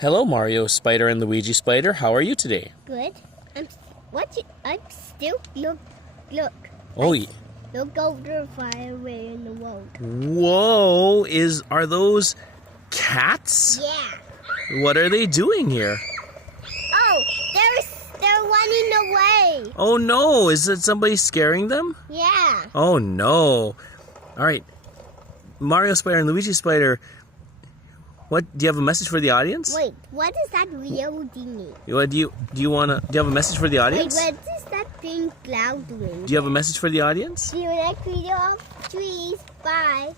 Hello, Mario Spider and Luigi Spider. How are you today? Good. I'm still look. Oh, Look over the fire away in the world. whoa! Are those cats? Yeah. What are they doing here? Oh, they're running away. Oh no! Is it somebody scaring them? Yeah. Oh no! All right, Mario Spider and Luigi Spider. What do you have a message for the audience? Wait, what is that real thingy? What do you have a message for the Wait, audience? what is that pink cloud doing? Do you have a message for the audience? See you next video. Trees. Bye.